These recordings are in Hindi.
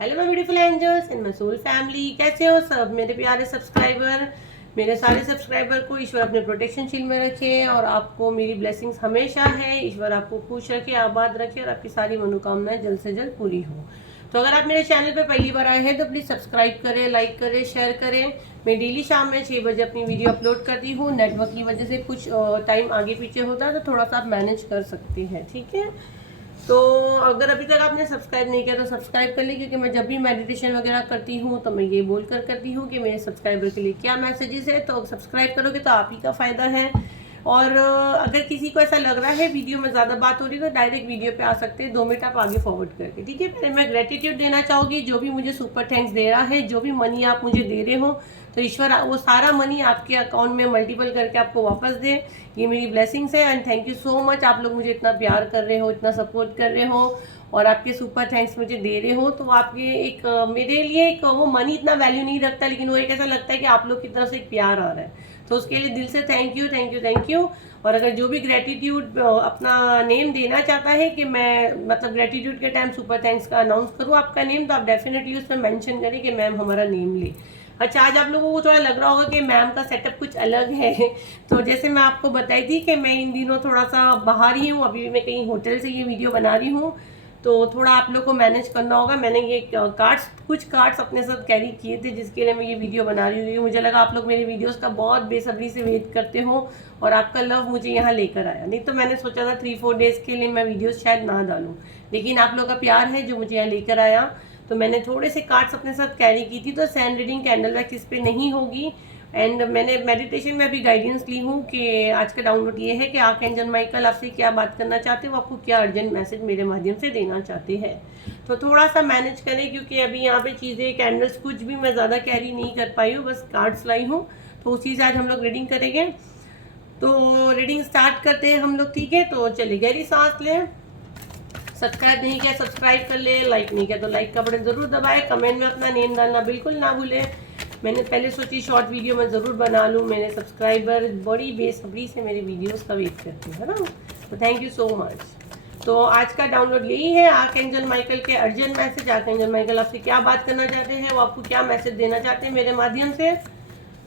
Hello my beautiful angels and my soul family, कैसे हो सब मेरे प्यारे सब्सक्राइबर। मेरे सारे सब्सक्राइबर को ईश्वर अपने प्रोटेक्शन शील्ड में रखे और आपको मेरी ब्लेसिंग्स हमेशा है। ईश्वर आपको खुश रखे, आबाद रखे और आपकी सारी मनोकामनाएं जल्द से जल्द पूरी हो। तो अगर आप मेरे चैनल पर पहली बार आए हैं तो प्लीज़ सब्सक्राइब करें, लाइक करें, शेयर करें। मैं डेली शाम में 6 बजे अपनी वीडियो अपलोड करती हूँ। नेटवर्क की वजह से कुछ टाइम आगे पीछे होता है तो थोड़ा सा आप मैनेज कर सकते हैं, ठीक है। तो अगर अभी तक आपने सब्सक्राइब नहीं किया तो सब्सक्राइब कर ली, क्योंकि मैं जब भी मेडिटेशन वगैरह करती हूँ तो मैं ये बोलकर करती हूँ कि मेरे सब्सक्राइबर के लिए क्या मैसेजेस है। तो सब्सक्राइब करोगे तो आप ही का फ़ायदा है। और अगर किसी को ऐसा लग रहा है वीडियो में ज़्यादा बात हो रही है तो डायरेक्ट वीडियो पे आ सकते हैं, 2 मिनट आप आगे फॉरवर्ड करके, ठीक है। पहले मैं ग्रेटिट्यूड देना चाहूँगी, जो भी मुझे सुपर थैंक्स दे रहा है, जो भी मनी आप मुझे दे रहे हो, तो ईश्वर वो सारा मनी आपके अकाउंट में मल्टीपल करके आपको वापस दे। ये मेरी ब्लेसिंग्स है and thank you so much. आप लोग मुझे इतना प्यार कर रहे हो, इतना सपोर्ट कर रहे हो और आपके सुपर थैंक्स मुझे दे रहे हो। तो आपके एक मेरे लिए एक वो मनी इतना वैल्यू नहीं रखता, लेकिन वो एक ऐसा लगता है कि आप लोग की तरफ से एक प्यार आ रहा है, तो उसके लिए दिल से thank you thank you thank you. और अगर जो भी ग्रेटिट्यूड अपना नेम देना चाहता है कि मैं मतलब ग्रेटिट्यूड के टाइम सुपर थैंक्स का अनाउंस करूँ आपका नेम, तो आप डेफिनेटली उसमें मेंशन करें कि मैम हमारा नेम ले। अच्छा, आज आप लोगों को थोड़ा लग रहा होगा कि मैम का सेटअप कुछ अलग है। तो जैसे मैं आपको बताई थी कि मैं इन दिनों थोड़ा सा बाहर ही हूँ, अभी मैं कहीं होटल से ये वीडियो बना रही हूँ, तो थोड़ा आप लोग को मैनेज करना होगा। मैंने ये कुछ कार्ड्स अपने साथ कैरी किए थे जिसके लिए मैं ये वीडियो बना रही हूँ। मुझे लगा आप लोग मेरी वीडियोस का बहुत बेसब्री से वेट करते हो और आपका लव मुझे यहाँ लेकर आया। नहीं तो मैंने सोचा था 3-4 डेज़ के लिए मैं वीडियोस शायद ना डालूँ, लेकिन आप लोग का प्यार है जो मुझे यहाँ लेकर आया। तो मैंने थोड़े से कार्ड्स अपने साथ कैरी की थी। तो सैंड रीडिंग कैंडल वैक्स इस पर नहीं होगी। एंड मैंने मेडिटेशन में भी गाइडेंस ली हूँ कि आज का डाउनलोड ये है कि आर्कएंजल माइकल आपसे क्या बात करना चाहते हो, आपको क्या अर्जेंट मैसेज मेरे माध्यम से देना चाहते हैं। तो थोड़ा सा मैनेज करें, क्योंकि अभी यहाँ पे चीज़ें कैंडल्स कुछ भी मैं ज़्यादा कैरी नहीं कर पाई हूँ, बस कार्ड्स लाई हूँ। तो उसी से आज हम लोग रीडिंग करेंगे। तो रीडिंग स्टार्ट करते हैं हम लोग, ठीक है। तो चलिए गहरी सांस लें। सब्सक्राइब नहीं किया सब्सक्राइब कर ले, लाइक नहीं किया तो लाइक का बटन ज़रूर दबाएं। कमेंट में अपना नेम डालना बिल्कुल ना भूलें। मैंने पहले सोची शॉर्ट वीडियो में ज़रूर बना लूँ, मेरे सब्सक्राइबर बड़ी बेसब्री से मेरी वीडियोस का वेट करते हैं ना, तो थैंक यू सो मच। तो आज का डाउनलोड यही है, आर्कएंजल माइकल के अर्जेंट मैसेज। आर्कएंजल माइकल आपसे क्या बात करना चाहते हैं, वो आपको क्या मैसेज देना चाहते हैं मेरे माध्यम से।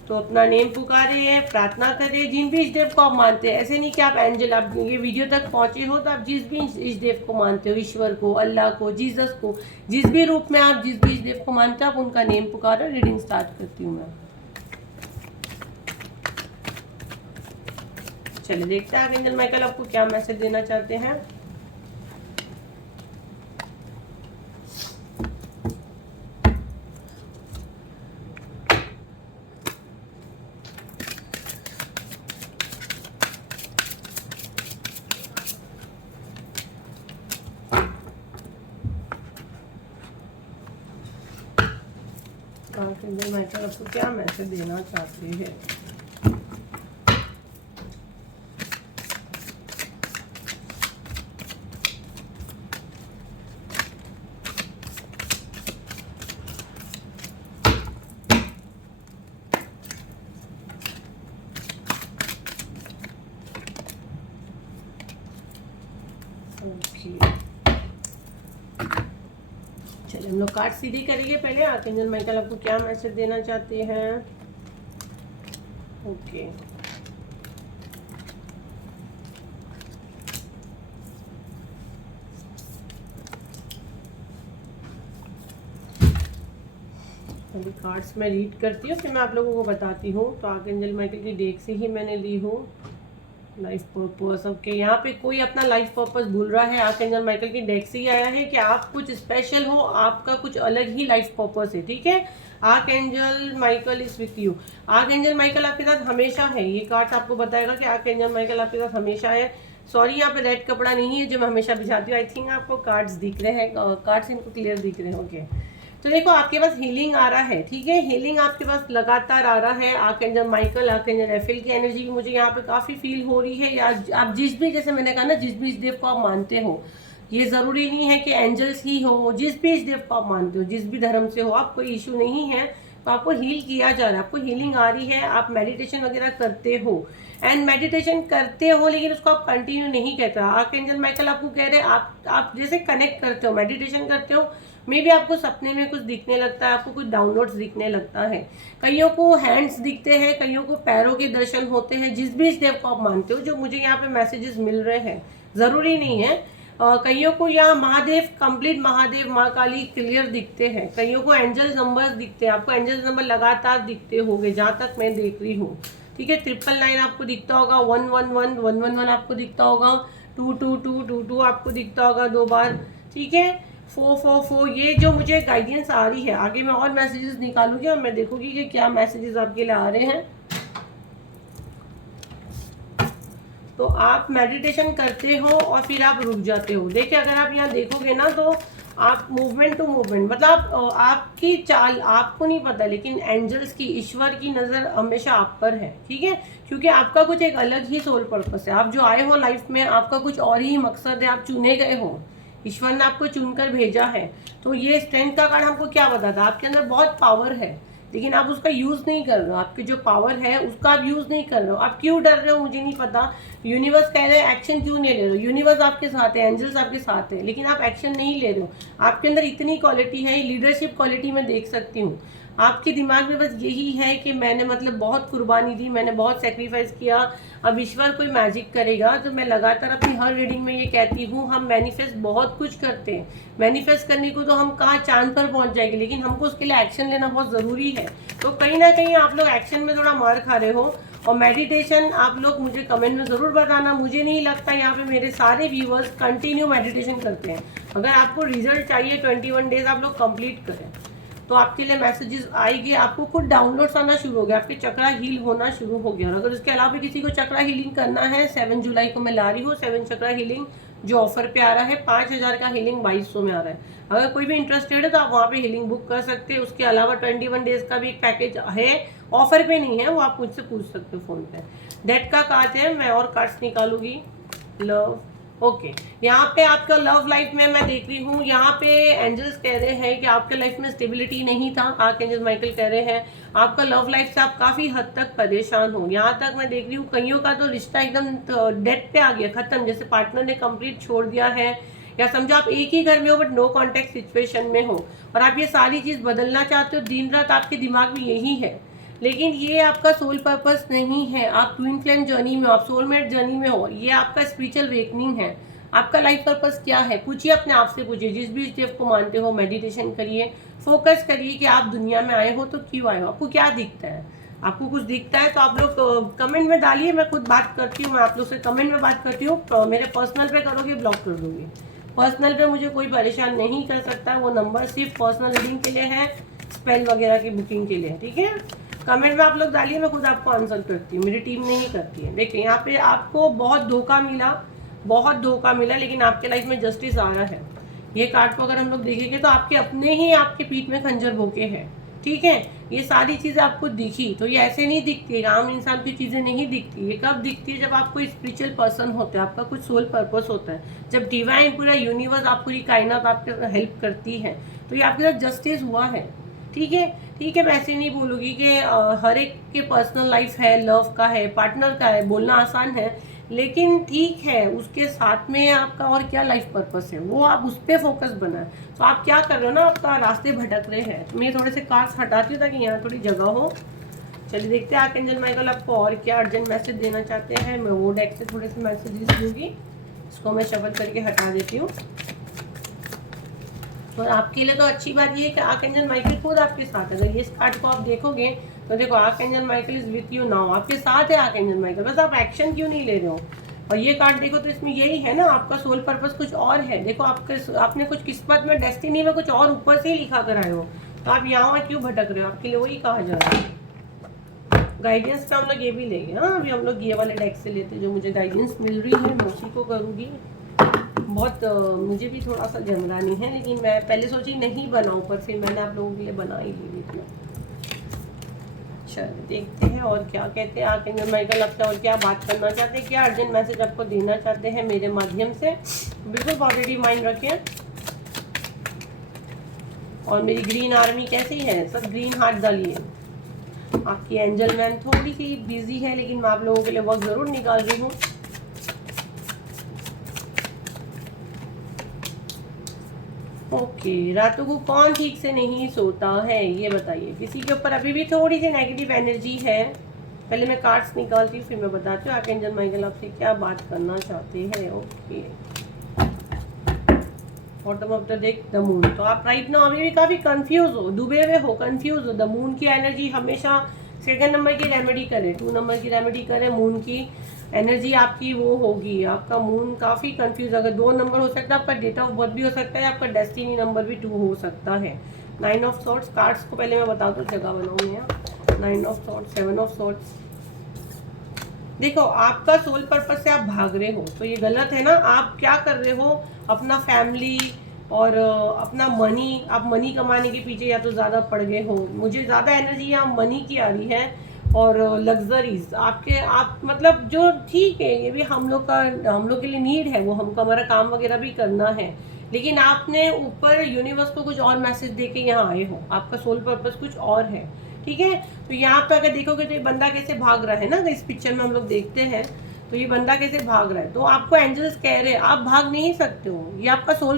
तो अपना नेम पुकारे, प्रार्थना करें जिन भी इस देव को आप मानते हैं। ऐसे नहीं कि आप एंजल, आप ये वीडियो तक पहुंचे हो तो आप जिस भी इस देव को मानते हो, ईश्वर को, अल्लाह को, जीसस को, जिस भी रूप में आप जिस भी इस देव को मानते हो, आप उनका नेम पुकारो। रीडिंग स्टार्ट करती हूँ मैं। चलिए देखते हैं आर्कएंजल माइकल आपको क्या मैसेज देना चाहते हैं। आर्कएंजल माइकल आपको क्या मैसेज देना चाहते हैं। चलिए हम लोग कार्ड सीधी करेंगे। पहले आर्कएंजल माइकल आपको क्या मैसेज देना चाहते हैं। ओके, अभी कार्ड्स मैं रीड करती हूँ फिर मैं आप लोगों को बताती हूँ। तो आर्कएंजल माइकल की डेक से ही मैंने ली हूँ। लाइफ पर्पस, ओके, यहाँ पे कोई अपना लाइफ पर्पस भूल रहा है। आर्कएंजल माइकल की डेक से ही आया है कि आप कुछ स्पेशल हो, आपका कुछ अलग ही लाइफ पर्पस है, ठीक है। Archangel Michael is with you. Archangel Michael आपके साथ हमेशा है। ये कार्ड आपको बताएगा कि आर्कएंजल माइकल आपके साथ हमेशा है। सॉरी, यहाँ पे रेड कपड़ा नहीं है जो मैं हमेशा बिछाती हूँ। आई थिंक आपको कार्ड्स दिख रहे हैं, कार्ड्स इनको क्लियर दिख रहे हैं, ओके। तो देखो आपके पास हीलिंग आ रहा है, ठीक है। हीलिंग आपके पास लगातार आ रहा है। आर्कएंजल माइकल, आर्कएंजल राफेल की एनर्जी भी मुझे यहाँ पे काफ़ी फील हो रही है। या आप जिस भी, जैसे मैंने कहा ना, जिस भी इस देव को आप मानते हो, ये ज़रूरी नहीं है कि एंजल्स ही हो, जिस भी इस देव को आप मानते हो, जिस भी धर्म से हो आप, कोई इशू नहीं है। तो आपको हील किया जा रहा है, आपको हीलिंग आ रही है। आप मेडिटेशन वगैरह करते हो एंड मेडिटेशन करते हो, लेकिन उसको आप कंटिन्यू नहीं करते। आर्कएंजल माइकल आपको कह रहे हैं आप जैसे कनेक्ट करते हो, मेडिटेशन करते हो, मे भी आपको सपने में कुछ दिखने लगता है, आपको कुछ डाउनलोड्स दिखने लगता है। कईयों को हैंड्स दिखते हैं, कईयों को पैरों के दर्शन होते हैं। जिस भी इस देव को आप मानते हो, जो मुझे यहाँ पे मैसेजेस मिल रहे हैं, ज़रूरी नहीं है। कईयों को यहाँ महादेव, कंप्लीट महादेव, माँ काली क्लियर दिखते हैं। कईयों को एंजल नंबर्स दिखते हैं। आपको एंजल नंबर लगातार दिखते होंगे जहाँ तक मैं देख रही हूँ। ठीक है, 999 आपको दिखता होगा, 111 111 आपको दिखता होगा, 222 आपको दिखता होगा 2 बार। ठीक है, 444, ये जो मुझे गाइडेंस आ रही है। आगे मैं और मैसेजेस निकालूंगी और मैं देखूंगी कि क्या मैसेजेस आपके लिए आ रहे हैं। तो आप मेडिटेशन करते हो और फिर आप रुक जाते हो। देखिए, अगर आप यहाँ देखोगे ना, तो आप मूवमेंट टू मूवमेंट, मतलब आपकी चाल आपको नहीं पता, लेकिन एंजल्स की, ईश्वर की नज़र हमेशा आप पर है। ठीक है, क्योंकि आपका कुछ एक अलग ही सोल पर्पस है। आप जो आए हो लाइफ में, आपका कुछ और ही मकसद है। आप चुने गए हो, ईश्वर ने आपको चुनकर भेजा है। तो ये स्ट्रेंथ का कार्ड हमको क्या बताता है? आपके अंदर बहुत पावर है, लेकिन आप उसका यूज़ नहीं कर रहे हो। आपकी जो पावर है उसका आप यूज़ नहीं कर रहे हो। आप क्यों डर रहे हो मुझे नहीं पता। यूनिवर्स कह रहे हैं एक्शन क्यों नहीं ले रहे हो। यूनिवर्स आपके साथ है, एंजल्स आपके साथ है, लेकिन आप एक्शन नहीं ले रहे हो। आपके अंदर इतनी क्वालिटी है, लीडरशिप क्वालिटी मैं देख सकती हूँ। आपके दिमाग में बस यही है कि मैंने मतलब बहुत कुर्बानी दी, मैंने बहुत सेक्रीफाइस किया, अब ईश्वर कोई मैजिक करेगा। तो मैं लगातार अपनी हर रीडिंग में ये कहती हूँ, हम मैनिफेस्ट बहुत कुछ करते हैं। मैनिफेस्ट करने को तो हम कहाँ चांद पर पहुँच जाएंगे, लेकिन हमको उसके लिए एक्शन लेना बहुत ज़रूरी है। तो कहीं ना कहीं आप लोग एक्शन में थोड़ा मार खा रहे हो। और मेडिटेशन आप लोग मुझे कमेंट में ज़रूर बताना। मुझे नहीं लगता यहाँ पे मेरे सारे व्यूअर्स कंटिन्यू मेडिटेशन करते हैं। अगर आपको रिजल्ट चाहिए 21 डेज आप लोग कंप्लीट करें, तो आपके लिए मैसेजेस आएंगे। आपको खुद डाउनलोड्स आना शुरू हो गया, आपके चक्रा हील होना शुरू हो गया। और अगर इसके अलावा किसी को चक्रा हीलिंग करना है, 7 जुलाई को मैं ला रही हूँ 7 चक्रा हीलिंग, जो ऑफर पे आ रहा है। 5000 का हीलिंग 2200 में आ रहा है। अगर कोई भी इंटरेस्टेड है तो आप वहाँ पे हीलिंग बुक कर सकते हैं। उसके अलावा 21 डेज का भी एक पैकेज है, ऑफर पे नहीं है, वो आप मुझसे पूछ सकते हो फ़ोन पे। डेट का कार्ड है, मैं और कार्ड्स निकालूंगी। लव, ओके, यहाँ पे आपका लव लाइफ में मैं देख रही हूँ, यहाँ पे एंजल्स कह रहे हैं कि आपके लाइफ में स्टेबिलिटी नहीं था। आर्कएंजल माइकल कह रहे हैं आपका लव लाइफ से आप काफ़ी हद तक परेशान हो। यहाँ तक मैं देख रही हूँ कईयों का तो रिश्ता एकदम डेथ पे आ गया, खत्म, जैसे पार्टनर ने कंप्लीट छोड़ दिया है, या समझो आप एक ही घर में हो बट नो कॉन्टेक्ट सिचुएशन में हो, और आप ये सारी चीज़ बदलना चाहते हो। दिन रात आपके दिमाग में यही है, लेकिन ये आपका सोल पर्पस नहीं है। आप ट्विन फ्लेम जर्नी में हो, आप सोलमेट जर्नी में हो। ये आपका स्पिरिचुअल वेकनिंग है। आपका लाइफ पर्पस क्या है? पूछिए, अपने आप से पूछिए। जिस भी स्टेप को मानते हो, मेडिटेशन करिए, फोकस करिए कि आप दुनिया में आए हो तो क्यों आए हो, आपको क्या दिखता है। आपको कुछ दिखता है तो आप लोग कमेंट में डालिए। मैं खुद बात करती हूँ, मैं आप लोग से कमेंट में बात करती हूँ। मेरे पर्सनल पे करोगे ब्लॉक कर दूँगी। पर्सनल पे मुझे कोई परेशान नहीं कर सकता। वो नंबर सिर्फ पर्सनल रीडिंग के लिए है, स्पेल वगैरह की बुकिंग के लिए। ठीक है, कमेंट में आप लोग डालिए, मैं खुद आपको आंसर करती हूँ, मेरी टीम नहीं करती है। देखिए, यहाँ पे आपको बहुत धोखा मिला, बहुत धोखा मिला, लेकिन आपके लाइफ में जस्टिस आ रहा है। ये कार्ड को अगर हम लोग देखेंगे तो आपके अपने ही आपके पीठ में खंजर भोंके हैं। ठीक है, ये सारी चीज़ें आपको दिखी, तो ये ऐसे नहीं दिखती, आम इंसान की चीज़ें नहीं दिखती। ये कब दिखती है? जब आप कोई स्पिरिचुअल पर्सन होते हैं, आपका कुछ सोल पर्पस होता है, जब डिवाइन, पूरा यूनिवर्स, आप पूरी कायनात आपके हेल्प करती है, तो ये आपके साथ जस्टिस हुआ है। ठीक है, ठीक है, मैं ऐसे नहीं बोलूँगी कि हर एक के पर्सनल लाइफ है, लव का है, पार्टनर का है, बोलना आसान है, लेकिन ठीक है, उसके साथ में आपका और क्या लाइफ पर्पस है, वो आप उस पर फोकस बनाए। तो आप क्या कर रहे हो ना, आपका रास्ते भटक रहे हैं। तो मैं थोड़े से कार्ड्स हटाती हूँ ताकि यहाँ थोड़ी जगह हो। चलिए देखते हैं आर्कएंजल माइकल आपको और क्या अर्जेंट मैसेज देना चाहते हैं। मैं वो डेक से थोड़े से मैसेजेस दूँगी, इसको मैं शफल करके हटा देती हूँ। और आपके लिए तो अच्छी बात ये है कि आर्कएंजल माइकल खुद आपके साथ है। अगर ये कार्ड को आप देखोगे तो देखो, archangel Michael is with you now, आपके साथ है आर्कएंजल माइकल, बस आप एक्शन क्यों नहीं ले रहे हो। और ये कार्ड देखो तो इसमें यही है ना, आपका सोल पर्पस कुछ और है। देखो, आपने कुछ किस्मत में, डेस्टिनी में कुछ और ऊपर से ही लिखा कर आए हो, तो आप यहाँ क्यों भटक रहे हो। आपके लिए वही कहा जा रहा है। गाइडेंस का हम लोग ये भी लेंगे। हाँ, अभी हम लोग ये वाले डेक से लेते हैं, जो मुझे गाइडेंस मिल रही है मैं उसी को करूँगी। बहुत मुझे भी थोड़ा सा जमरानी है, लेकिन मैं पहले सोची नहीं बनाऊँ, पर फिर मैंने आप लोगों के लिए बना ही ली वीडियो। चलिए देखते हैं और क्या कहते हैं आर्कएंजल माइकल आपसे, और क्या बात करना चाहते हैं, क्या अर्जेंट मैसेज आपको देना चाहते हैं मेरे माध्यम से। बिल्कुल पॉजिटिव माइंड रखें। और मेरी ग्रीन आर्मी कैसी है, सब ग्रीन हार्ट डालिए। आपकी एंजल मैम थोड़ी सी बिजी है, लेकिन मैं आप लोगों के लिए वक्त ज़रूर निकाल रही हूँ। ओके। ओके, रातों को कौन ठीक से नहीं सोता है ये बताइए। किसी के ऊपर अभी भी थोड़ी सी नेगेटिव एनर्जी है। पहले मैं कार्ड्स निकालती हूँ, फिर मैं बताती हूँ आर्कएंजल माइकल आपसे क्या बात करना चाहते हैं। Okay, bottom of the deck the moon. तो आप राइट नाउ अभी भी काफ़ी कंफ्यूज हो, डूबे हुए हो, कंफ्यूज हो। द मून की एनर्जी हमेशा सेकंड नंबर की रेमेडी करें, 2 नंबर की रेमेडी करें। मून की एनर्जी आपकी वो होगी, आपका मून काफ़ी कंफ्यूज। अगर 2 नंबर हो सकता है, आपका डेट ऑफ बर्थ भी हो सकता है, आपका डेस्टिनी नंबर भी 2 हो सकता है। 9 ऑफ सॉर्ट्स, कार्ड्स को पहले मैं बता दूँ, जगह बनाऊँ। 9 ऑफ सॉर्ट्स, 7 ऑफ सॉर्ट्स। देखो, आपका सोल पर्पस से आप भाग रहे हो तो ये गलत है ना। आप क्या कर रहे हो, अपना फैमिली और अपना मनी, आप मनी कमाने के पीछे या तो ज़्यादा पड़ गए हो। मुझे ज़्यादा एनर्जी यहाँ मनी की आ रही है और लग्जरीज आपके, आप मतलब जो ठीक है, ये भी हम लोग के लिए नीड है, वो हमको हमारा काम वगैरह भी करना है। लेकिन आपने ऊपर यूनिवर्स को कुछ और मैसेज दे के यहाँ आए हो, आपका सोल पर्पस कुछ और है। ठीक है, तो यहाँ पे अगर देखोगे तो ये बंदा कैसे भाग रहा है ना, इस पिक्चर में हम लोग देखते हैं तो ये बंदा कैसे भाग रहा है। तो आपको एंजल्स कह रहे हैं आप भाग नहीं सकते हो, ये आपका सोल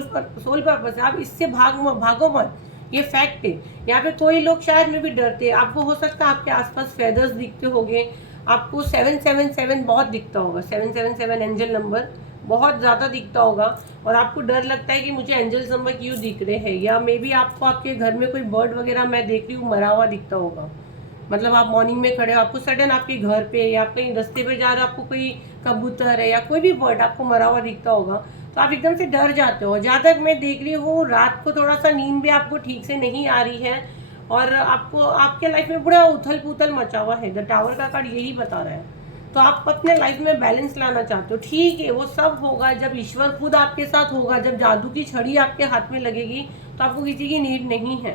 पर्पस है, आप इससे भागो मत, ये फैक्ट है। यहाँ पे कोई लोग शायद में भी डरते हैं, आपको हो सकता है आपके आसपास फेदर्स दिखते होंगे, आपको 777 बहुत दिखता होगा, 777 एंजल नंबर बहुत ज़्यादा दिखता होगा और आपको डर लगता है कि मुझे एंजल्स नंबर क्यों दिख रहे हैं। या मे बी आपको आपके घर में कोई बर्ड वगैरह मैं देख रही हूँ मरा हुआ दिखता होगा, मतलब आप मॉर्निंग में खड़े हो, आपको सडन आपके घर पे या आप कहीं रास्ते पे जा रहे हो, आपको कोई कबूतर है या कोई भी बर्ड आपको मरा हुआ दिखता होगा तो आप एकदम से डर जाते हो। जहाँ तक मैं देख रही हूँ रात को थोड़ा सा नींद भी आपको ठीक से नहीं आ रही है और आपको आपके लाइफ में पूरा उथल पुथल मचा हुआ है। द टावर का कार्ड यही बता रहा है। तो आप अपने लाइफ में बैलेंस लाना चाहते हो, ठीक है, वो सब होगा जब ईश्वर खुद आपके साथ होगा, जब जादू की छड़ी आपके हाथ में लगेगी तो आपको किसी की नीड नहीं है।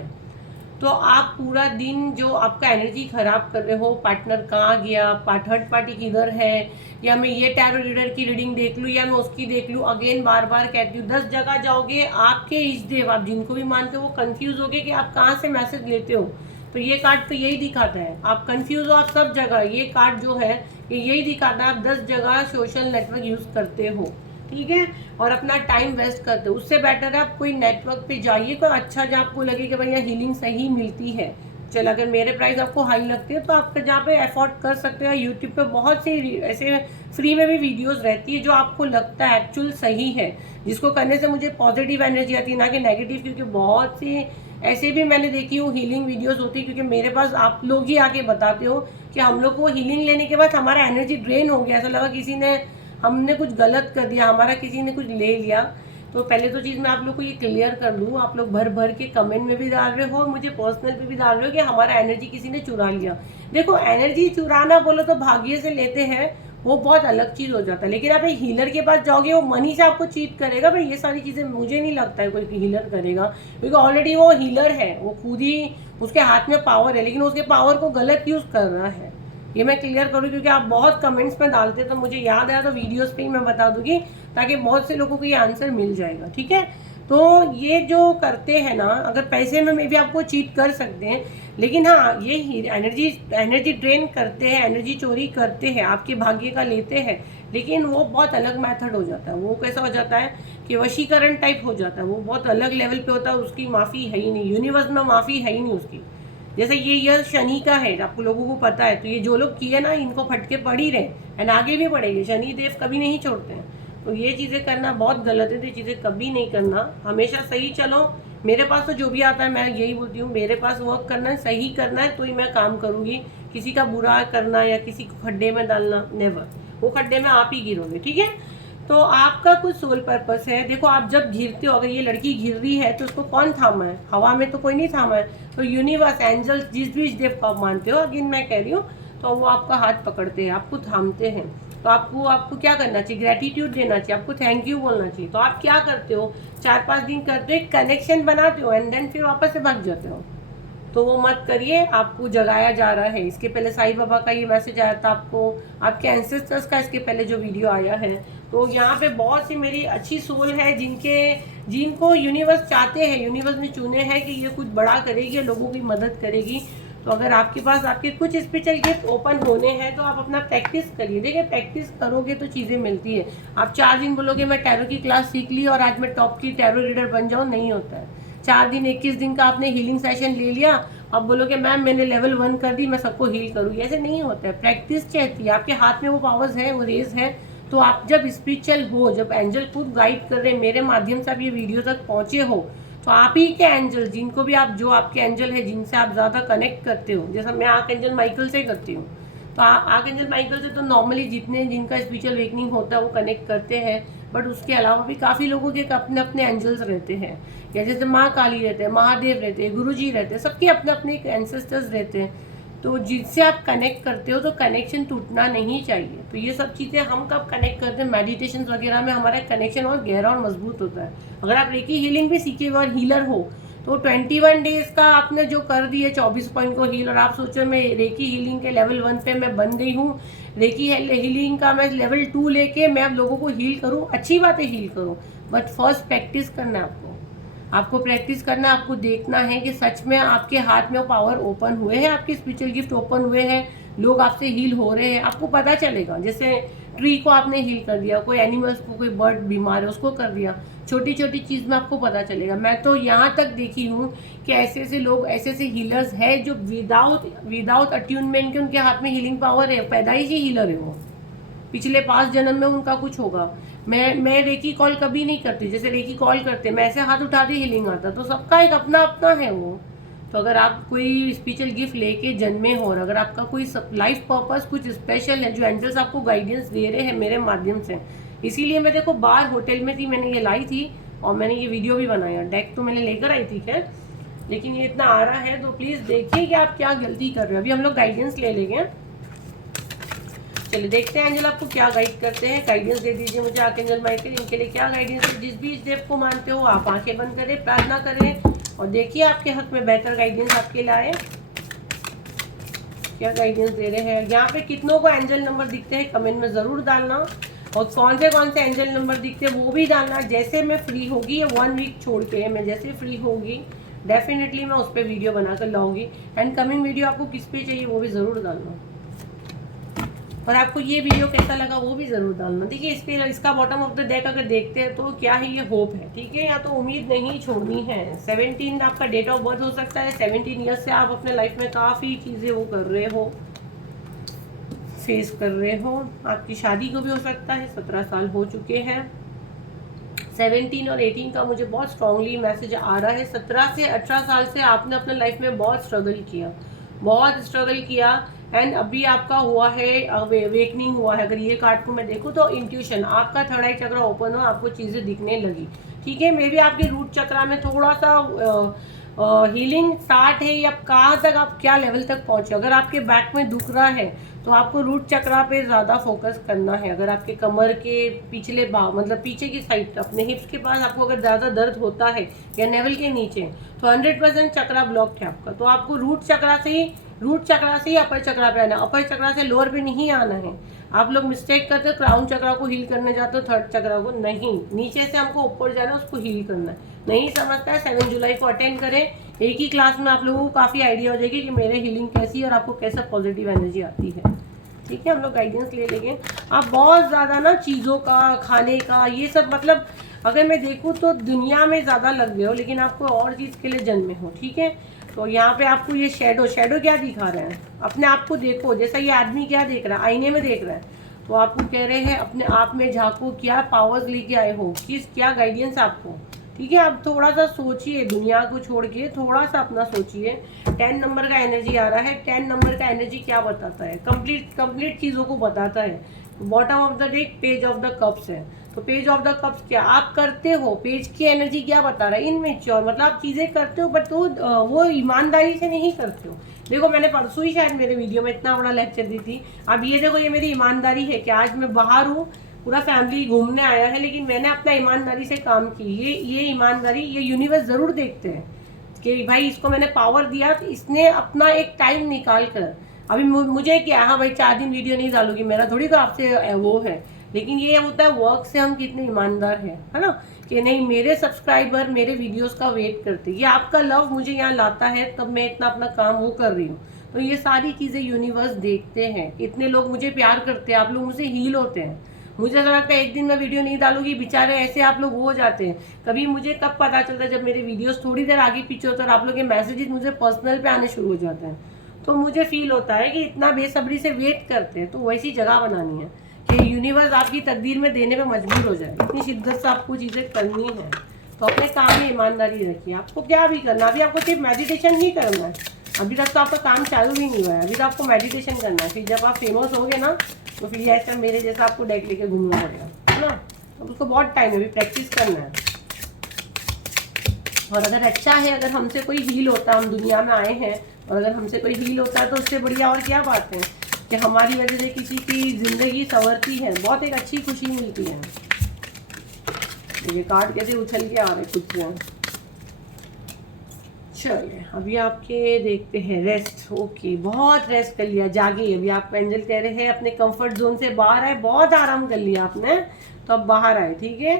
तो आप पूरा दिन जो आपका एनर्जी खराब कर रहे हो, पार्टनर कहाँ गया, थर्ड पार्टी किधर है, या मैं ये टैरो रीडर की रीडिंग देख लूँ या मैं उसकी देख लूँ, अगेन बार बार कहती हूँ 10 जगह जाओगे, आपके इष्ट देव आप जिनको भी मानते हो वो कंफ्यूज होगे कि आप कहाँ से मैसेज लेते हो। तो ये कार्ड तो यही दिखाता है, आप कंफ्यूज हो, आप सब जगह, ये कार्ड जो है ये यही दिखाता है आप 10 जगह सोशल नेटवर्क यूज़ करते हो, ठीक है, और अपना टाइम वेस्ट करते हो। उससे बेटर है आप कोई नेटवर्क पे जाइए, कोई अच्छा जहाँ आपको लगे कि भैया हीलिंग सही मिलती है। चल, अगर मेरे प्राइस आपको हाई लगते हैं तो आप जहाँ पे अफोर्ड कर सकते हो, यूट्यूब पे बहुत सी ऐसे फ्री में भी वीडियोस रहती है जो आपको लगता है एक्चुअल सही है, जिसको करने से मुझे पॉजिटिव एनर्जी आती है ना कि नेगेटिव। क्योंकि बहुत सी ऐसे भी मैंने देखी हूँ हीलिंग वीडियोस होती है, क्योंकि मेरे पास आप लोग ही आके बताते हो कि हम लोग को हीलिंग लेने के बाद हमारा एनर्जी ड्रेन हो गया, ऐसा लगा किसी ने, हमने कुछ गलत कर दिया, हमारा किसी ने कुछ ले लिया। तो पहले तो चीज़ मैं आप लोग को ये क्लियर कर दूँ, आप लोग भर भर के कमेंट में भी डाल रहे हो, मुझे पर्सनल पे भी डाल रहे हो कि हमारा एनर्जी किसी ने चुरा लिया। देखो, एनर्जी चुराना बोलो तो भाग्य से लेते हैं, वो बहुत अलग चीज़ हो जाता है। लेकिन आप एक हीलर के पास जाओगे, वो मनी से आपको चीट करेगा, भाई ये सारी चीज़ें मुझे नहीं लगता है कोई हीलर करेगा, क्योंकि ऑलरेडी वो हीलर है, वो खुद ही उसके हाथ में पावर है, लेकिन उसके पावर को गलत यूज़ कर रहा है। ये मैं क्लियर करूँ क्योंकि आप बहुत कमेंट्स में डालते तो मुझे याद आया, तो वीडियोस पे ही मैं बता दूंगी ताकि बहुत से लोगों को ये आंसर मिल जाएगा, ठीक है। तो ये जो करते हैं ना, अगर पैसे में भी आपको चीट कर सकते हैं, लेकिन हाँ ये एनर्जी ड्रेन करते हैं, एनर्जी चोरी करते हैं, आपके भाग्य का लेते हैं, लेकिन वो बहुत अलग मेथड हो जाता है। वो कैसा हो जाता है कि वशीकरण टाइप हो जाता है, वो बहुत अलग लेवल पे होता है, उसकी माफ़ी है ही नहीं, यूनिवर्स में माफ़ी है ही नहीं उसकी। जैसे ये ईयर शनि का है, आपको लोगों को पता है, तो ये जो लोग किए ना इनको फटके पड़ ही रहे एंड आगे भी पड़ेंगे, शनि देव कभी नहीं छोड़ते हैं। तो ये चीज़ें करना बहुत गलत है, तो ये चीज़ें कभी नहीं करना, हमेशा सही चलो। मेरे पास तो जो भी आता है मैं यही बोलती हूँ, मेरे पास वर्क करना है, सही करना है तो ही मैं काम करूँगी। किसी का बुरा करना या किसी को खड्डे में डालना, नेवर, वो खड्डे में आप ही गिरोगे, ठीक है। तो आपका कुछ सोल पर्पस है। देखो, आप जब घिरते हो, अगर ये लड़की घिर रही है तो उसको कौन थामा है, हवा में तो कोई नहीं थामा है, तो यूनिवर्स, एंजल्स, जिस भी देव को आप मानते हो, अगेन मैं कह रही हूँ, तो वो आपका हाथ पकड़ते हैं, आपको थामते हैं। तो आपको क्या करना चाहिए, ग्रेटिट्यूड देना चाहिए, आपको थैंक यू बोलना चाहिए। तो आप क्या करते हो, 4-5 दिन करते हो, एक कनेक्शन बनाते हो एंड देन फिर वापस से भाग जाते हो। तो वो मत करिए, आपको जगाया जा रहा है। इसके पहले साईं बाबा का ये मैसेज आया था आपको, आपके एंसेस्टर्स का इसके पहले जो वीडियो आया है। तो यहाँ पे बहुत सी मेरी अच्छी सोल है जिनको यूनिवर्स चाहते हैं, यूनिवर्स ने चुने हैं कि ये कुछ बड़ा करेगी, लोगों की मदद करेगी। तो अगर आपके पास आपके कुछ स्पिरिचुअल गिफ्ट ओपन होने हैं तो आप अपना प्रैक्टिस करिए। देखिए, प्रैक्टिस करोगे तो चीज़ें मिलती है। आप 4 दिन बोलोगे मैं टैरो की क्लास सीख ली और आज मैं टॉप की टैरो रीडर बन जाऊँ, नहीं होता है। 4 दिन 21 दिन का आपने हीलिंग सेशन ले लिया, अब बोलो कि मैम मैंने लेवल 1 कर दी, मैं सबको हील करूँगी, ऐसे नहीं होता है। प्रैक्टिस चाहती है, आपके हाथ में वो पावर्स है, वो रेज है। तो आप जब स्पिरिचुअल हो, जब एंजल खुद गाइड कर रहे हैं, मेरे माध्यम से आप ये वीडियो तक पहुँचे हो, तो आप ही के एंजल, जिनको भी आप, जो आपके एंजल है जिनसे आप ज़्यादा कनेक्ट करते हो, जैसा मैं आर्कएंजल माइकल से करती हूँ, तो आर्कएंजल माइकल से तो नॉर्मली जितने जिनका स्पिरिचुअल वेकनिंग होता है वो कनेक्ट करते हैं, बट उसके अलावा भी काफ़ी लोगों के अपने अपने एंजल्स रहते हैं। या जैसे माँ काली रहते हैं, महादेव रहते हैं, गुरुजी रहते हैं, सबके अपने अपने एंसेस्टर्स रहते हैं। तो जिससे आप कनेक्ट करते हो तो कनेक्शन टूटना नहीं चाहिए। तो ये सब चीज़ें हम कब कनेक्ट करते हैं, मेडिटेशन वगैरह में हमारा कनेक्शन और गहरा और मजबूत होता है। अगर आप रेकी हीलिंग भी सीखे हुए और हीलर हो, तो 21 डेज का आपने जो कर दिए 24 पॉइंट को हील, और आप सोचो मैं रेकी हीलिंग के लेवल 1 पे मैं बन गई हूँ, रेकी हीलिंग का मैं लेवल 2 लेके मैं अब लोगों को हील करूँ, अच्छी बात है हील करूँ, बट फर्स्ट प्रैक्टिस करना है आपको प्रैक्टिस करना, आपको देखना है कि सच में आपके हाथ में पावर ओपन हुए हैं, आपके स्पिरिचुअल गिफ्ट ओपन हुए हैं, लोग आपसे हील हो रहे हैं, आपको पता चलेगा। जैसे ट्री को आपने हील कर दिया, कोई एनिमल्स को, कोई बर्ड बीमार है उसको कर दिया, छोटी छोटी चीज़ में आपको पता चलेगा। मैं तो यहाँ तक देखी हूँ कि ऐसे ऐसे लोग, ऐसे ऐसे हीलर्स हैं जो विदाउट अट्यूनमेंट के उनके हाथ में हीलिंग पावर है, पैदाइशी हीलर है वो, पिछले 5 जन्म में उनका कुछ होगा। मैं रेकी कॉल कभी नहीं करती, जैसे रेकी कॉल करते मैं ऐसे हाथ उठाते हीलिंग आता, तो सबका एक अपना अपना है वो। तो अगर आप कोई स्पिरिचुअल गिफ्ट लेके जन्मे हो, और अगर आपका कोई लाइफ पर्पस कुछ स्पेशल है, जो एंजल्स आपको गाइडेंस दे रहे हैं मेरे माध्यम से, इसीलिए मैं देखो बाहर होटल में थी, मैंने ये लाई थी और मैंने ये वीडियो भी बनाया। डेक तो मैंने लेकर आई थी खैर, लेकिन ये इतना आ रहा है तो प्लीज़ देखिए कि आप क्या गलती कर रहे हो। अभी हम लोग गाइडेंस ले लेंगे, चलिए देखते हैं एंजल आपको क्या गाइड करते हैं। गाइडेंस दे दीजिए मुझे आर्कएंजल माइकल, इनके लिए क्या गाइडेंस है। जिस भी स्टेप को मानते हो आप आंखें बंद करें, प्रार्थना करें और देखिए आपके हक में बेहतर गाइडेंस आपके लाए, क्या गाइडेंस दे रहे हैं। यहाँ पे कितनों को एंजल नंबर दिखते हैं कमेंट में ज़रूर डालना, और कौन से एंजल नंबर दिखते हैं वो भी डालना। जैसे मैं फ्री होगी, 1 वीक छोड़ के मैं जैसे फ्री होगी डेफिनेटली मैं उस पर वीडियो बनाकर लाऊंगी। एंड कमिंग वीडियो आपको किस पे चाहिए वो भी ज़रूर डालना, और आपको ये वीडियो कैसा लगा वो भी ज़रूर डालना। देखिए इस पर इसका बॉटम ऑफ द डेक अगर देखते हैं तो क्या है, ये होप है, ठीक है, या तो उम्मीद नहीं छोड़नी है। 17 आपका डेट ऑफ बर्थ हो सकता है, 17 ईयर्स से आप अपने लाइफ में काफ़ी चीज़ें वो कर रहे हो, फेस कर रहे हो। आपकी शादी को भी हो सकता है, 17 साल हो चुके हैं। 17 और 18 का मुझे बहुत स्ट्रांगली मैसेज आ रहा है। 17 से 18 साल से आपने अपने लाइफ में बहुत स्ट्रगल किया, एंड अभी आपका हुआ है अवेकनिंग हुआ है। अगर ये कार्ड को मैं देखूँ तो इंट्यूशन, आपका थर्ड आई चक्र ओपन हो, आपको चीज़ें दिखने लगी, ठीक है। मे बी आपके रूट चक्रा में थोड़ा सा हीलिंग स्टार्ट है, या कहाँ तक आप क्या लेवल तक पहुँचे। अगर आपके बैक में दुख रहा है तो आपको रूट चक्रा पे ज़्यादा फोकस करना है। अगर आपके कमर के पिछले भाग, मतलब पीछे की साइड, अपने हिप्स के पास आपको अगर ज़्यादा दर्द होता है, या नेवल के नीचे, तो 100% चक्रा ब्लॉक है आपका। तो आपको रूट चक्रा से ही अपर चक्रा पे आना, अपर चक्रा से लोअर पे नहीं आना है। आप लोग मिस्टेक करते हो, क्राउन चक्रा को हील करने जाते हो, थर्ड चक्रा को नहीं, नीचे से हमको ऊपर जाना, उसको हील करना है। नहीं समझता है 7 जुलाई को अटेंड करें, एक ही क्लास में आप लोगों को काफ़ी आइडिया हो जाएगी कि मेरे हीलिंग कैसी है और आपको कैसा पॉजिटिव एनर्जी आती है, ठीक है। हम लोग गाइडेंस ले लेंगे। आप बहुत ज़्यादा ना चीज़ों का, खाने का, ये सब, मतलब अगर मैं देखूँ तो दुनिया में ज़्यादा लग गए हो, लेकिन आपको और चीज़ के लिए जन्मे हो, ठीक है। तो यहाँ पे आपको ये शेडो क्या दिखा रहे हैं, अपने आप को देखो। जैसा ये आदमी क्या देख रहा है, आईने में देख रहा है, तो आपको कह रहे हैं अपने आप में झांको, क्या पावर्स लेके आए हो, क्या गाइडेंस आपको, ठीक है। आप थोड़ा सा सोचिए, दुनिया को छोड़ के थोड़ा सा अपना सोचिए। 10 नंबर का एनर्जी आ रहा है। 10 नंबर का एनर्जी क्या बताता है, कंप्लीट चीज़ों को बताता है। Bottom of the deck page of the cups है, तो पेज ऑफ द कप्स क्या आप करते हो, पेज की एनर्जी क्या बता रहा है, इनमेच्योर, मतलब आप चीज़ें करते हो बट तो वो ईमानदारी से नहीं करते हो। देखो मैंने परसों ही शायद मेरे वीडियो में इतना बड़ा लेक्चर दी थी। अब ये देखो, ये मेरी ईमानदारी है कि आज मैं बाहर हूँ, पूरा फैमिली घूमने आया है, लेकिन मैंने अपना ईमानदारी से काम की। ये ईमानदारी, ये यूनिवर्स ज़रूर देखते हैं कि भाई इसको मैंने पावर दिया, तो इसने अपना एक टाइम निकाल कर, अभी मुझे क्या, हाँ भाई 4 दिन वीडियो नहीं डालूंगी, मेरा थोड़ी तो आपसे वो है, लेकिन ये होता है वर्क से हम कितने ईमानदार हैं, है ना, कि नहीं मेरे सब्सक्राइबर मेरे वीडियोस का वेट करते, ये आपका लव मुझे यहाँ लाता है, तब मैं इतना अपना काम वो कर रही हूँ। तो ये सारी चीज़ें यूनिवर्स देखते हैं, इतने लोग मुझे प्यार करते हैं, आप लोग मुझसे हील होते हैं, मुझे ऐसा लगता है एक दिन मैं वीडियो नहीं डालूंगी, बेचारे ऐसे आप लोग हो जाते हैं। कभी मुझे कब पता चलता है, जब मेरे वीडियोस थोड़ी देर आगे पीछे होते हैं और आप लोग के मैसेजेस मुझे पर्सनल पे आने शुरू हो जाते हैं, तो मुझे फील होता है कि इतना बेसब्री से वेट करते हैं। तो वैसी जगह बनानी है कि यूनिवर्स आपकी तकदीर में देने पे मजबूर हो जाए, इतनी शिद्दत से आपको चीज़ें करनी है। तो अपने काम में ईमानदारी रखिए। आपको क्या भी करना, अभी आपको सिर्फ मेडिटेशन ही करना है। अभी तक तो आपका काम चालू भी नहीं हुआ है, अभी तो आपको मेडिटेशन करना है। फिर जब आप फेमस होगे ना, तो फिर ऐसा मेरे जैसा आपको डेक लेके घूमना पड़ेगा, है ना। तो उसको बहुत टाइम है, अभी प्रैक्टिस करना है। और अगर अच्छा है, अगर हमसे कोई हील होता है, हम दुनिया में आए हैं और अगर हमसे कोई हील होता है तो उससे बढ़िया और क्या बात है कि हमारी वजह से किसी की ज़िंदगी संवरती है, बहुत एक अच्छी खुशी मिलती है। ये कार्ड कैसे उछल के आ रहे खुद से। चलिए अभी आपके देखते हैं रेस्ट। ओके, बहुत रेस्ट कर लिया, जागे। अभी आप एंजल कह रहे हैं अपने कंफर्ट जोन से बाहर आए, बहुत आराम कर लिया आपने, तो अब बाहर आए। ठीक है,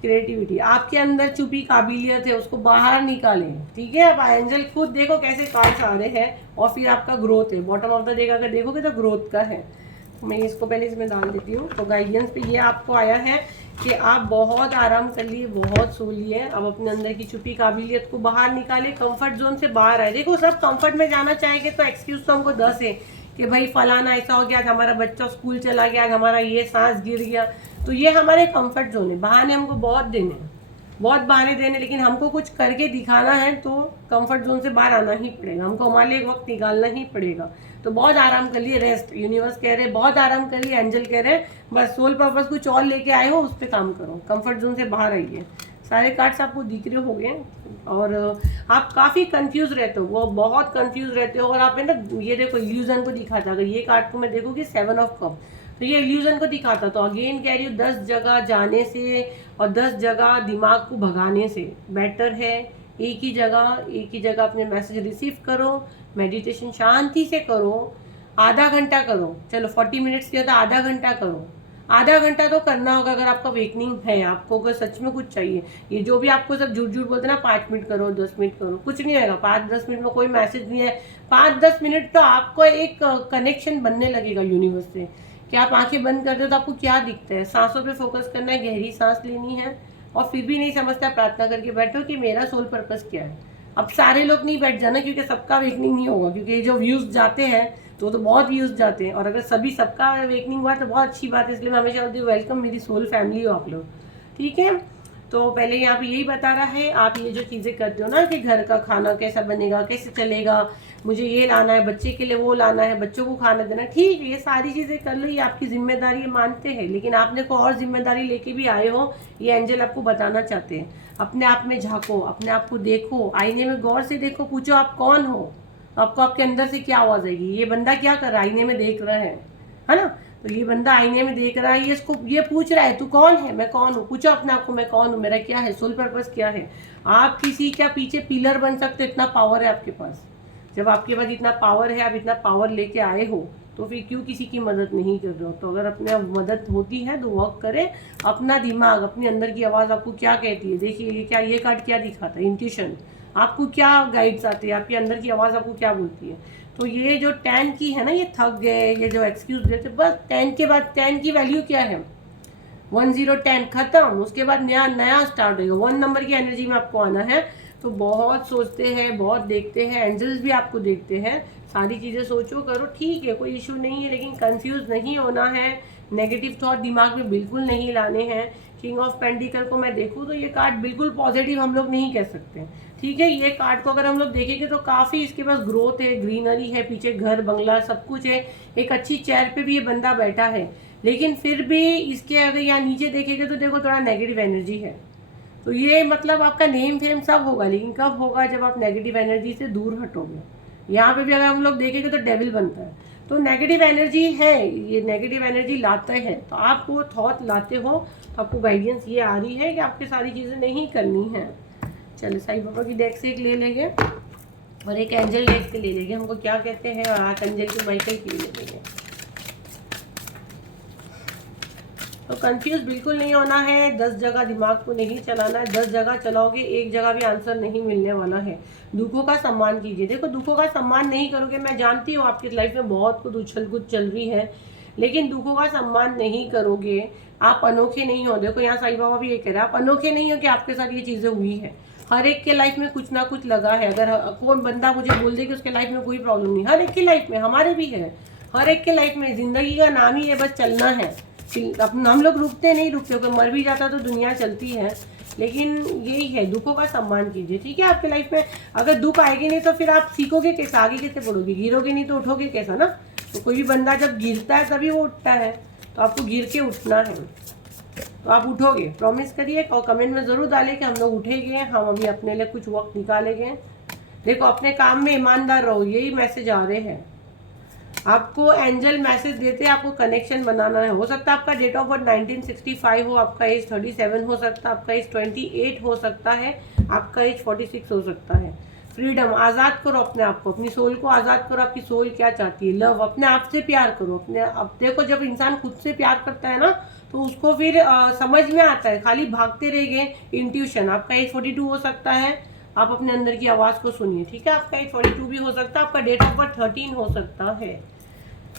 क्रिएटिविटी आपके अंदर छुपी काबिलियत है, उसको बाहर निकालें। ठीक है, अब एंजल खुद देखो कैसे कार्ड्स आ रहे हैं और फिर आपका ग्रोथ है। बॉटम ऑफ द डे अगर देखोगे तो ग्रोथ का है। मैं इसको पहले इसमें डाल देती हूँ। तो गाइडेंस पे ये आपको आया है कि आप बहुत आराम कर लिए, बहुत सो लिए। अब अपने अंदर की छुपी काबिलियत को बाहर निकाले, कंफर्ट जोन से बाहर आए। देखो सब कंफर्ट में जाना चाहेंगे तो एक्सक्यूज तो हमको 10 है कि भाई फलाना ऐसा हो गया, आज हमारा बच्चा स्कूल चला गया, आज हमारा ये सांस गिर गया। तो ये हमारे कंफर्ट जोन है। बहाने हमको बहुत देने हैं, बहुत बहाने देने, लेकिन हमको कुछ करके दिखाना है तो कंफर्ट जोन से बाहर आना ही पड़ेगा। हमको हमारे लिए वक्त निकालना ही पड़ेगा। तो बहुत आराम कर लिए, रेस्ट। यूनिवर्स कह रहे बहुत आराम कर लिए, एंजल कह रहे बस सोल पर्पस कुछ और लेके आए हो, उस पर काम करो, कंफर्ट जोन से बाहर आइए। सारे कार्ड्स आपको दिख रहे हो गए और आप काफ़ी कंफ्यूज रहते हो, वो बहुत कंफ्यूज रहते हो। और आप है ना, ये देखो इल्यूजन को दिखाता, अगर ये कार्ड को मैं देखूँगी 7 ऑफ कप, तो ये इल्यूजन को दिखाता। तो अगेन कह रही हूँ 10 जगह जाने से और 10 जगह दिमाग को भगाने से बेटर है एक ही जगह अपने मैसेज रिसीव करो, मेडिटेशन शांति से करो, आधा घंटा करो। चलो 40 मिनट्स किया था, आधा घंटा करो। आधा घंटा तो करना होगा अगर आपका वेकनिंग है, आपको अगर सच में कुछ चाहिए। ये जो भी आपको सब झूठ झूठ बोलते हैं ना, 5 मिनट करो, 10 मिनट करो, कुछ नहीं आएगा। 5-10 मिनट में कोई मैसेज नहीं है। 5-10 मिनट तो आपको एक कनेक्शन बनने लगेगा यूनिवर्स से कि आप आंखें बंद करते हो तो आपको क्या दिखता है। सांसों पे फोकस करना है, गहरी सांस लेनी है और फिर भी नहीं समझता, प्रार्थना करके बैठो कि मेरा सोल पर्पस क्या है। अब सारे लोग नहीं बैठ जाना, क्योंकि सबका वेकनिंग नहीं होगा, क्योंकि जो व्यूज जाते हैं तो बहुत व्यूज जाते हैं। और अगर सबका वेकनिंग हुआ तो बहुत अच्छी बात है। इसलिए मैं हमेशा बोलती हूँ वेलकम, मेरी सोल फैमिली हो आप लोग। ठीक है, तो पहले यहाँ पे यही बता रहा है, आप ये जो चीज़ें करते हो ना कि घर का खाना कैसा बनेगा, कैसे चलेगा, मुझे ये लाना है, बच्चे के लिए वो लाना है, बच्चों को खाना देना, ठीक है, ये सारी चीज़ें कर लो, ये आपकी जिम्मेदारी मानते हैं। लेकिन आपने को और जिम्मेदारी लेके भी आए हो, ये एंजल आपको बताना चाहते हैं। अपने आप में झांको, अपने आप को देखो, आईने में गौर से देखो, पूछो आप कौन हो, आपको आपके अंदर से क्या आवाज़ आएगी। ये बंदा क्या कर रहा है, आईने में देख रहा है ना। तो ये बंदा आईने में देख रहा है, ये इसको ये पूछ रहा है तू कौन है, मैं कौन हूँ। पूछो अपने आप को, मैं कौन हूँ, मेरा क्या है, सोल पर्पस क्या है। आप किसी का पीछे पिलर बन सकते, इतना पावर है आपके पास। जब आपके पास इतना पावर है, आप इतना पावर लेके आए हो, तो फिर क्यों किसी की मदद नहीं कर रहे हो। तो अगर अपने मदद होती है तो वर्क करें। अपना दिमाग, अपने अंदर की आवाज़ आपको क्या कहती है। देखिए ये क्या, ये कार्ड क्या दिखाता है, इंट्यूशन। आपको क्या गाइड्स आते हैं, आपके अंदर की आवाज़ आपको क्या बोलती है। तो ये जो 10 की है ना, ये थक गए, ये जो एक्सक्यूज देते, बस 10 के बाद 10 की वैल्यू क्या है, 10 खत्म। उसके बाद नया स्टार्ट होगा। 1 नंबर की एनर्जी में आपको आना है। तो बहुत सोचते हैं, बहुत देखते हैं, एंजल्स भी आपको देखते हैं, सारी चीज़ें सोचो करो, ठीक है, कोई इशू नहीं है। लेकिन कंफ्यूज नहीं होना है, नेगेटिव थॉट दिमाग में बिल्कुल नहीं लाने हैं। किंग ऑफ पेंटिकल को मैं देखूँ तो ये कार्ड बिल्कुल पॉजिटिव हम लोग नहीं कह सकते। ठीक है, ये कार्ड को अगर हम लोग देखेंगे तो काफ़ी इसके पास ग्रोथ है, ग्रीनरी है, पीछे घर बंगला सब कुछ है, एक अच्छी चेयर पे भी ये बंदा बैठा है। लेकिन फिर भी इसके अगर यहाँ नीचे देखेंगे तो देखो थोड़ा नेगेटिव एनर्जी है। तो ये मतलब आपका नेम फेम सब होगा, लेकिन कब होगा, जब आप नेगेटिव एनर्जी से दूर हटोगे। यहाँ पे भी अगर हम लोग देखेंगे तो डेविल बनता है। तो नेगेटिव एनर्जी है, ये नेगेटिव एनर्जी लाता है। तो आप वो थॉट लाते हो तो आपको गाइडेंस ये आ रही है कि आपके सारी चीज़ें नहीं करनी है। चलो साईं बाबा की डेक से एक ले लेंगे और एक एंजल डेक से ले लेंगे, हमको क्या कहते हैं, और आर्कएंजल के माइकल की ले लेंगे। तो कंफ्यूज बिल्कुल नहीं होना है, 10 जगह दिमाग को नहीं चलाना है। 10 जगह चलाओगे, एक जगह भी आंसर नहीं मिलने वाला है। दुखों का सम्मान कीजिए। देखो दुखों का सम्मान नहीं करोगे, मैं जानती हूँ आपकी लाइफ में बहुत कुछ उछल कूद चल रही है, लेकिन दुखों का सम्मान नहीं करोगे, आप अनोखे नहीं हो। देखो यहाँ साईं बाबा भी ये कह रहे हैं, आप अनोखे नहीं हो कि आपके साथ ये चीजें हुई है। हर एक के लाइफ में कुछ ना कुछ लगा है। अगर कोई बंदा मुझे बोल दे कि उसके लाइफ में कोई प्रॉब्लम नहीं, हर एक की लाइफ में, हमारे भी है, हर एक के लाइफ में। जिंदगी का नाम ही है बस चलना है। हम लोग रुकते नहीं, रुकते, अगर मर भी जाता तो दुनिया चलती है। लेकिन यही है, दुखों का सम्मान कीजिए, ठीक है। आपके लाइफ में अगर दुख आएगी नहीं तो फिर आप सीखोगे कैसे, आगे कैसे बढ़ोगे? गिरोगे नहीं तो उठोगे कैसा ना। तो कोई भी बंदा जब गिरता है तभी वो उठता है, तो आपको गिर के उठना है, तो आप उठोगे, प्रॉमिस करिए और कमेंट में ज़रूर डालें कि हम लोग उठेंगे, हम अभी अपने लिए कुछ वक्त निकालेंगे। देखो अपने काम में ईमानदार रहो, यही मैसेज आ रहे हैं। आपको एंजल मैसेज देते हैं, आपको कनेक्शन बनाना है। हो सकता है आपका डेट ऑफ बर्थ 1965 हो, आपका एज 37 हो सकता है, आपका एज 28 हो सकता है, आपका एज 46 हो सकता है। फ्रीडम, आज़ाद करो अपने आप को, अपनी सोल को आज़ाद करो। आपकी सोल क्या चाहती है? लव, अपने आप से प्यार करो। अपने अब देखो जब इंसान खुद से प्यार करता है ना तो उसको फिर समझ में आता है, खाली भागते रह गए। इंट्यूशन, आपका एज 42 हो सकता है, आप अपने अंदर की आवाज़ को सुनिए, ठीक है। आपका एज 42 भी हो सकता है, आपका डेट ऑफ बर्थ 13 हो सकता है,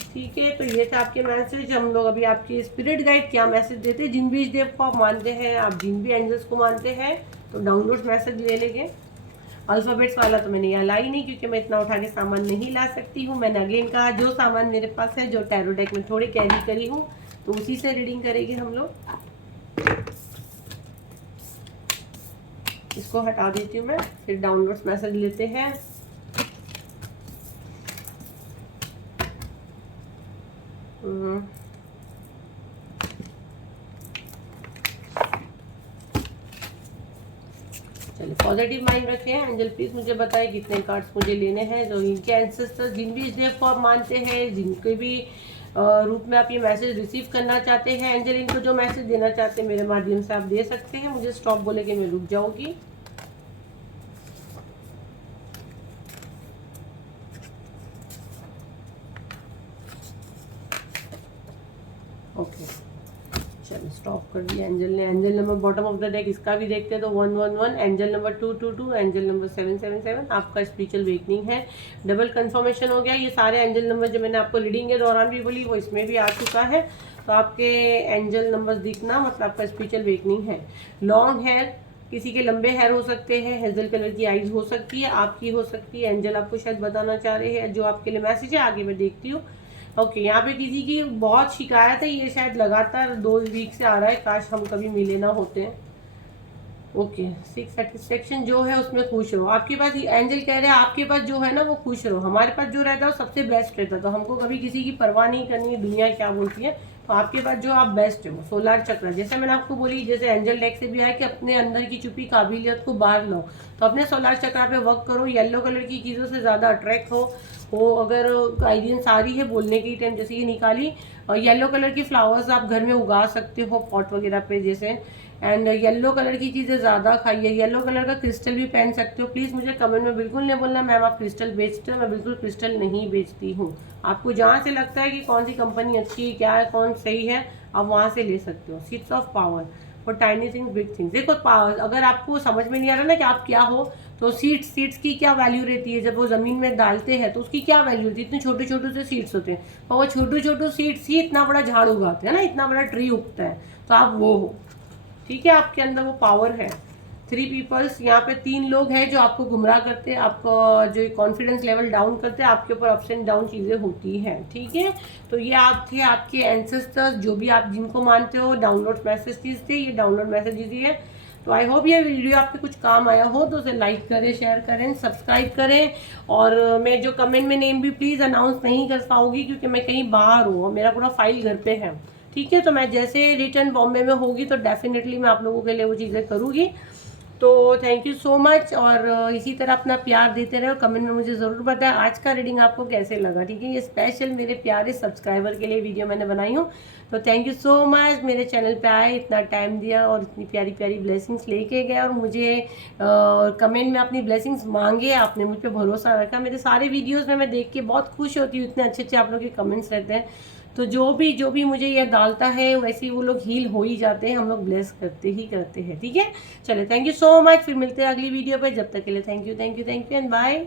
ठीक है। तो ये थे आपके मैसेज। हम लोग अभी आपके स्पिरिट गाइड क्या मैसेज देते हैं, जिन भी इस देव को आप मानते हैं, आप जिन भी एंजल्स को मानते हैं, तो डाउनलोड मैसेज ले लेंगे। अल्फ़ाबेट्स वाला तो मैंने यहाँ लाई नहीं, क्योंकि मैं इतना उठा के सामान नहीं ला सकती हूँ। मैंने अगेन कहा जो सामान मेरे पास है, जो टैरो डेक में थोड़े कैरी करी हूँ, तो उसी से रीडिंग करेंगे हम लोग। इसको हटा देती हूँ मैं, फिर डाउनलोड्स मैसेज लेते हैं। चलिए पॉजिटिव माइंड रखें। एंजल प्लीज मुझे बताएं कितने कार्ड्स मुझे लेने हैं। जो इनके एंसेस्टर्स, जिन भी इस देव को आप मानते हैं, जिनके भी रूप में आप ये मैसेज रिसीव करना चाहते हैं, एंजल इनको जो मैसेज देना चाहते हैं मेरे माध्यम से आप दे सकते हैं। मुझे स्टॉप बोले कि मैं रुक जाऊंगी। ओके, चलो स्टॉप कर दिया एंजल ने। Angel number bottom of the deck इसका भी देखते हैं तो 111, एंजल नंबर 222, एंजल नंबर 777 आपका स्पिरिचुअल वेकनिंग है। डबल कंफर्मेशन हो गया। ये सारे एंजल नंबर जो मैंने आपको रीडिंग के दौरान भी बोली वो इसमें भी आ चुका है। तो आपके एंजल नंबर दिखना मतलब आपका स्पिरिचुअल वेकनिंग है। लॉन्ग हेयर, किसी के लंबे हेयर हो सकते हैं, हेजल कलर की आईज हो सकती है, आपकी हो सकती है। एंजल आपको शायद बताना चाह रहे हैं जो आपके लिए मैसेज है, आगे मैं देखती हूँ। ओके, यहाँ पे किसी की बहुत शिकायत है, ये शायद लगातार 2 वीक से आ रहा है, काश हम कभी मिले ना होते हैं। ओके, 6 सेटिस्फेक्शन जो है उसमें खुश रहो। आपके पास एंजल कह रहे हैं आपके पास जो है ना वो खुश रहो। हमारे पास जो रहता है वो सबसे बेस्ट रहता है, तो हमको कभी किसी की परवाह नहीं करनी है दुनिया क्या बोलती है। तो आपके पास जो आप बेस्ट है वो सोलर चक्र, जैसे मैंने आपको बोली, जैसे एंजल डेक से भी आया कि अपने अंदर की छुपी काबिलियत को बाहर लो, तो अपने सोलर चक्र पे वर्क करो। येलो कलर की चीज़ों से ज़्यादा अट्रैक्ट हो अगर गाइडेंस आ रही है बोलने की टाइम, जैसे ये निकाली, और येलो कलर की फ्लावर्स आप घर में उगा सकते हो पॉट वगैरह पे जैसे। एंड येलो कलर की चीज़ें ज़्यादा खाइए। येलो कलर का क्रिस्टल भी पहन सकते हो। प्लीज़ मुझे कमेंट में बिल्कुल नहीं बोलना मैम आप क्रिस्टल बेचते हो, मैं बिल्कुल क्रिस्टल नहीं बेचती हूँ। आपको जहाँ से लगता है कि कौन सी कंपनी अच्छी है, क्या है, कौन सही है, आप वहाँ से ले सकते हो। Seeds of power for tiny things big things. देखो अगर आपको समझ में नहीं आ रहा ना कि आप क्या हो, तो सीड्स की क्या वैल्यू रहती है। जब वो ज़मीन में डालते हैं तो उसकी क्या वैल्यू होती है। इतने छोटे छोटे से सीड्स होते हैं, और वो छोटे छोटे सीड्स ही इतना बड़ा झाड़ उगाते हैं ना, इतना बड़ा ट्री उगता है। तो आप वो हो, ठीक है, आपके अंदर वो पावर है। 3 पीपल्स, यहाँ पे 3 लोग हैं जो आपको गुमराह करते हैं, आपको जो कॉन्फिडेंस लेवल डाउन करते हैं, आपके ऊपर अप्स एंड डाउन चीज़ें होती हैं, ठीक है। तो ये आप थे आपके एंसेस्टर्स, जो भी आप जिनको मानते हो। डाउनलोड मैसेजेस थे, ये डाउनलोड मैसेजेस ही है। तो आई होप ये वीडियो आपके कुछ काम आया हो, तो उसे लाइक करें, शेयर करें, सब्सक्राइब करें। और मैं जो कमेंट में नेम भी प्लीज़ अनाउंस नहीं कर पाऊँगी क्योंकि मैं कहीं बाहर हूँ और मेरा पूरा फाइल घर पे है, ठीक है। तो मैं जैसे रिटर्न बॉम्बे में होगी तो डेफिनेटली मैं आप लोगों के लिए वो चीज़ें करूँगी। तो थैंक यू सो मच, और इसी तरह अपना प्यार देते रहे और कमेंट में मुझे ज़रूर बताएं आज का रीडिंग आपको कैसे लगा, ठीक है। ये स्पेशल मेरे प्यारे सब्सक्राइबर के लिए वीडियो मैंने बनाई हूँ। तो थैंक यू सो मच, मेरे चैनल पे आए, इतना टाइम दिया और इतनी प्यारी प्यारी ब्लेसिंग्स लेके गए, और मुझे कमेंट में अपनी ब्लेसिंग्स मांगे, आपने मुझ पर भरोसा रखा। मेरे सारे वीडियोज़ में मैं देख के बहुत खुश होती हूँ, इतने अच्छे अच्छे आप लोग के कमेंट्स रहते हैं। तो जो भी मुझे ये डालता है वैसे ही वो लोग हील हो ही जाते हैं, हम लोग ब्लेस करते हैं, ठीक है। चलिए थैंक यू सो मच, फिर मिलते हैं अगली वीडियो पे। जब तक के लिए थैंक यू एंड बाय।